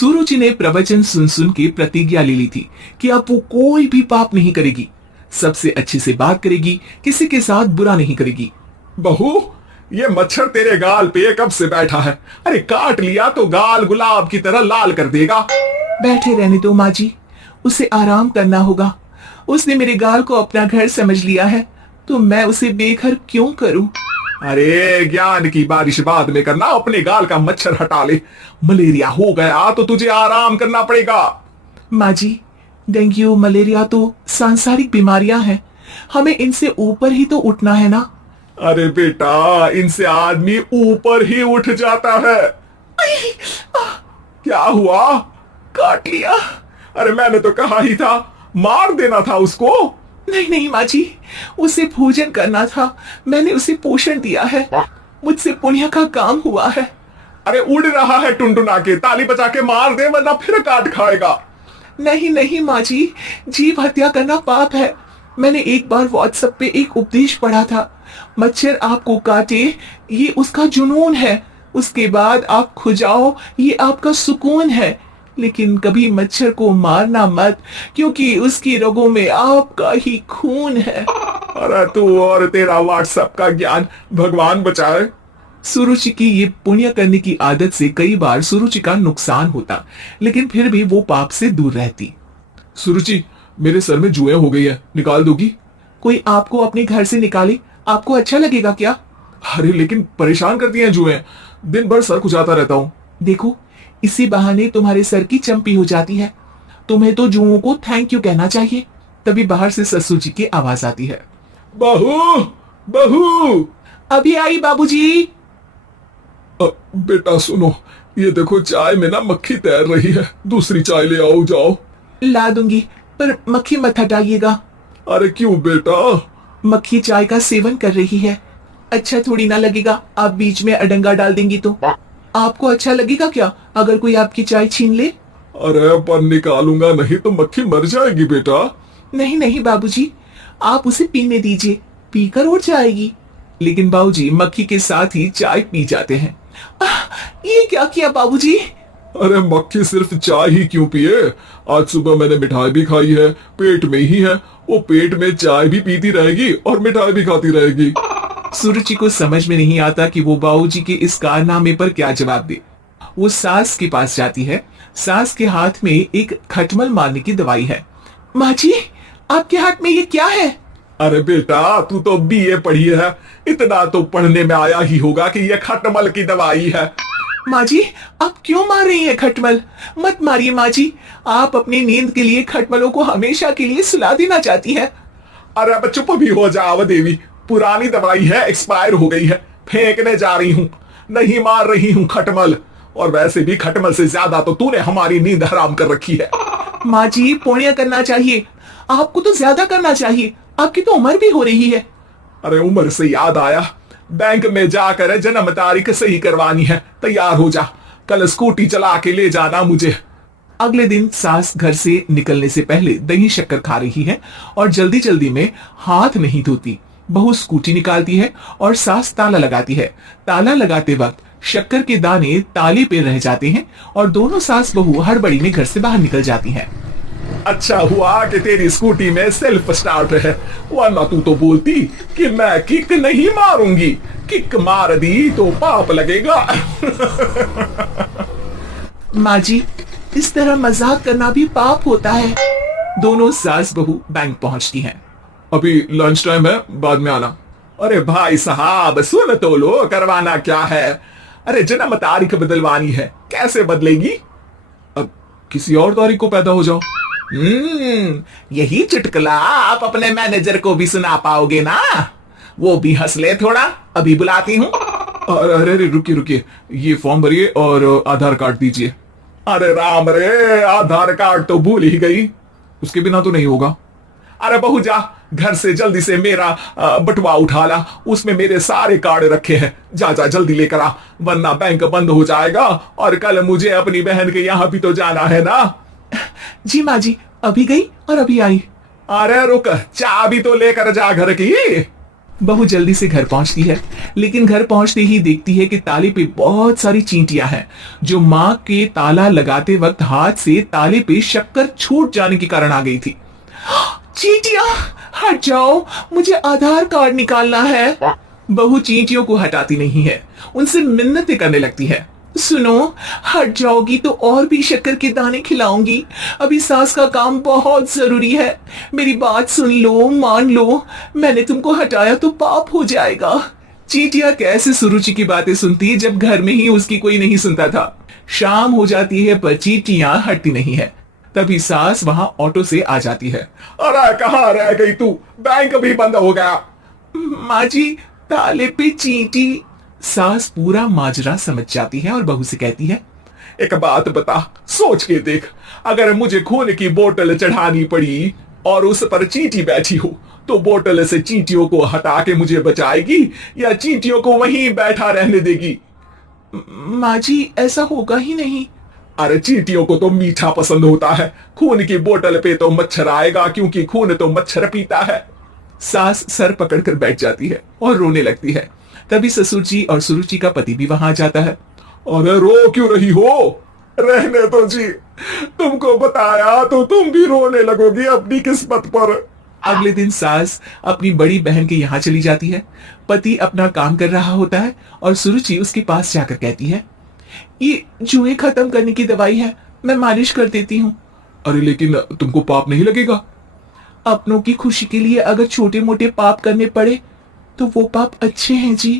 सुरुचि ने प्रवचन सुन सुन के प्रतिज्ञा ले ली थी कि अब वो कोई भी पाप नहीं करेगी, सबसे अच्छे से बात करेगी, किसी के साथ बुरा नहीं करेगी। बहू, ये मच्छर तेरे गाल पे कब से बैठा है? अरे काट लिया तो गाल गुलाब की तरह लाल कर देगा। बैठे रहने दो माँ जी, उसे आराम करना होगा। उसने मेरे गाल को अपना घर समझ लिया है, तो मैं उसे बेघर क्यों करूं? अरे ज्ञान की बारिश बाद में करना, अपने गाल का मच्छर हटा ले। मलेरिया हो गया तो तुझे आराम करना पड़ेगा। माँ जी, डेंगू मलेरिया तो सांसारिक बीमारियां हैं, हमें इनसे ऊपर ही तो उठना है ना। अरे बेटा, इनसे आदमी ऊपर ही उठ जाता है। क्या हुआ? काट लिया। अरे मैंने तो कहा ही था, मार देना था उसको। नहीं नहीं माँ जी, उसे भोजन करना था, मैंने उसे पोषण दिया है, मुझसे पुण्य का काम हुआ है। अरे उड़ रहा है टुनटुना के, ताली बजा के मार दे वरना फिर काट खाएगा। नहीं नहीं माँ जी, जीव हत्या करना पाप है। मैंने एक बार व्हाट्सएप पे एक उपदेश पढ़ा था, मच्छर आपको काटे ये उसका जुनून है, उसके बाद आप खुजाओ ये आपका सुकून है, लेकिन कभी मच्छर को मारना मत, क्योंकि उसकी रगों में आपका ही खून है। अरे तू और तेरा व्हाट्सएप का ज्ञान, भगवान बचाए। सुरुचि की ये पुण्य करने की आदत से कई बार सुरुचि का नुकसान होता, लेकिन फिर भी वो पाप से दूर रहती। सुरुचि, मेरे सर में जुएं हो गई है, निकाल दोगी? कोई आपको अपने घर से निकाले, आपको अच्छा लगेगा क्या? अरे लेकिन परेशान करती हैं जुएं, दिन भर सर खुजाता रहता हूँ। देखो, इसी बहाने तुम्हारे सर की चंपी हो जाती है। तुम्हें तो जुओं को थैंक यू कहना चाहिए। तभी बाहर से ससुर जी की आवाज आती है, बहू बहू। अभी आई बाबूजी। बेटा सुनो, ये देखो चाय में ना मक्खी तैर रही है, दूसरी चाय ले आओ जाओ। ला दूंगी, पर मक्खी मत हटाइएगा। अरे क्यों बेटा? मक्खी चाय का सेवन कर रही है, अच्छा थोड़ी ना लगेगा आप बीच में अडंगा डाल देंगी तो। आपको अच्छा लगेगा क्या अगर कोई आपकी चाय छीन ले? अरे पर निकालूंगा नहीं तो मक्खी मर जाएगी बेटा। नहीं नहीं बाबूजी, आप उसे पीने दीजिए, पीकर उड़ जाएगी। लेकिन बाबूजी मक्खी के साथ ही चाय पी जाते हैं। ये क्या किया बाबूजी? अरे मक्खी सिर्फ चाय ही क्यों पिए? आज सुबह मैंने मिठाई भी खाई है, पेट में ही है, वो पेट में चाय भी पीती रहेगी और मिठाई भी खाती रहेगी। सुरुचि को समझ में नहीं आता कि वो बाबूजी के इस कारनामे पर क्या जवाब दे। वो सास के पास जाती है, सास के हाथ में एक खटमल मारने की दवाई है। माँ जी, आपके हाथ में ये क्या है? अरे बेटा, तू तो बीए पढ़ी है, इतना तो पढ़ने में आया ही होगा कि ये खटमल की दवाई है। माँ जी, आप क्यों मार रही हैं खटमल? मत मारिए माँ जी, आप अपनी नींद के लिए खटमलों को हमेशा के लिए सुला देना चाहती है। अरे अब चुप भी हो जाओ देवी, पुरानी दवाई है, एक्सपायर हो गई है, फेंकने जा रही हूँ, नहीं मार रही हूँ खटमल। और वैसे भी खटमल से ज्यादा तो तूने हमारी नींद हराम कर रखी है। माँ जी, पुण्य करना चाहिए, आपको तो ज्यादा करना चाहिए, आपकी तो उम्र भी हो रही है। अरे उम्र से याद आया, बैंक में जाकर जन्म तारीख सही करवानी है, तैयार हो जा, कल स्कूटी चला के ले जाना मुझे। अगले दिन सास घर से निकलने से पहले दही शक्कर खा रही है और जल्दी जल्दी में हाथ नहीं धोती। बहू स्कूटी निकालती है और सास ताला लगाती है। ताला लगाते वक्त शक्कर के दाने ताले पे रह जाते हैं और दोनों सास बहू हड़बड़ी में घर से बाहर निकल जाती हैं। अच्छा हुआ कि तेरी स्कूटी में सेल्फ स्टार्ट है, वरना तू तो बोलती कि मैं किक नहीं मारूंगी, किक मार दी तो पाप लगेगा। माँ जी, इस तरह मजाक करना भी पाप होता है। दोनों सास बहू बैंक पहुंचती हैं। अभी लंच टाइम है, बाद में आना। अरे भाई साहब सुन तो लो, करवाना क्या है? अरे जन्म तारीख बदलवानी है, कैसे बदलेगी? अब किसी और तारीख को पैदा हो जाओ। यही चुटकुला आप अपने मैनेजर को भी सुना पाओगे ना? वो भी हंस ले थोड़ा, अभी बुलाती हूँ। अरे अरे रुकिए रुकिए, ये फॉर्म भरिए और आधार कार्ड दीजिए। अरे राम रे, आधार कार्ड तो भूल ही गई, उसके बिना तो नहीं होगा। अरे बहू जा, घर से जल्दी से मेरा बटुआ उठा ला, उसमें मेरे सारे कार्ड रखे हैं, जा जा जल्दी लेकर आ, वरना बैंक बंद हो जाएगा और कल मुझे अपनी बहन के यहाँ भी तो जाना है ना। जी माँ जी, अभी गई और अभी आई। अरे रुक, चाबी तो लेकर जा घर की। बहू जल्दी से घर पहुंचती है, लेकिन घर पहुंचते ही देखती है कि ताले पे बहुत सारी चींटियां हैं, जो माँ के ताला लगाते वक्त हाथ से ताले पे शक्कर छूट जाने के कारण आ गई थी। चींटियां हट जाओ, मुझे आधार कार्ड निकालना है। बहू चींटियों को हटाती नहीं है, उनसे मिन्नतें करने लगती है। सुनो, हट जाओगी तो और भी शक्कर के दाने खिलाऊंगी। अभी सास का काम बहुत जरूरी है, मेरी बात सुन लो, मान लो। मैंने तुमको हटाया तो पाप हो जाएगा। चींटियां कैसे सुरुचि की बातें सुनती जब घर में ही उसकी कोई नहीं सुनता था। शाम हो जाती है पर चींटियां हटती नहीं है। तभी सास वहां ऑटो से आ जाती है। अरे कहाँ रह गई तू? बैंक भी बंद हो गया। माँ जी, ताले पे चींटी। सास पूरा माजरा समझ जाती है और बहू से कहती है, एक बात बता, सोच के देख, अगर मुझे खून की बोतल चढ़ानी पड़ी और उस पर चींटी बैठी हो, तो बोतल से चींटियों को हटा के मुझे बचाएगी या चींटियों को वहीं बैठा रहने देगी? माँ जी, ऐसा होगा ही नहीं। अरे चींटियों को तो मीठा पसंद होता है, खून की बोतल पे तो मच्छर आएगा, क्योंकि खून तो मच्छर पीता है। सास सर पकड़कर बैठ जाती है और रोने लगती है। तभी ससुर जी और सुरुचि का पति भी वहां आ जाता है। अरे रो क्यों रही हो? रहने दो जी, तुमको बताया तो तुम भी रोने लगोगी अपनी किस्मत पर। अगले दिन सास अपनी बड़ी बहन के यहाँ चली जाती है। पति अपना काम कर रहा होता है और सुरुचि उसके पास जाकर कहती है, ये जुएं खत्म करने की दवाई है, मैं मालिश कर देती हूँ। अरे लेकिन तुमको पाप नहीं लगेगा? अपनों की खुशी के लिए अगर छोटे मोटे पाप करने पड़े तो वो पाप अच्छे हैं जी।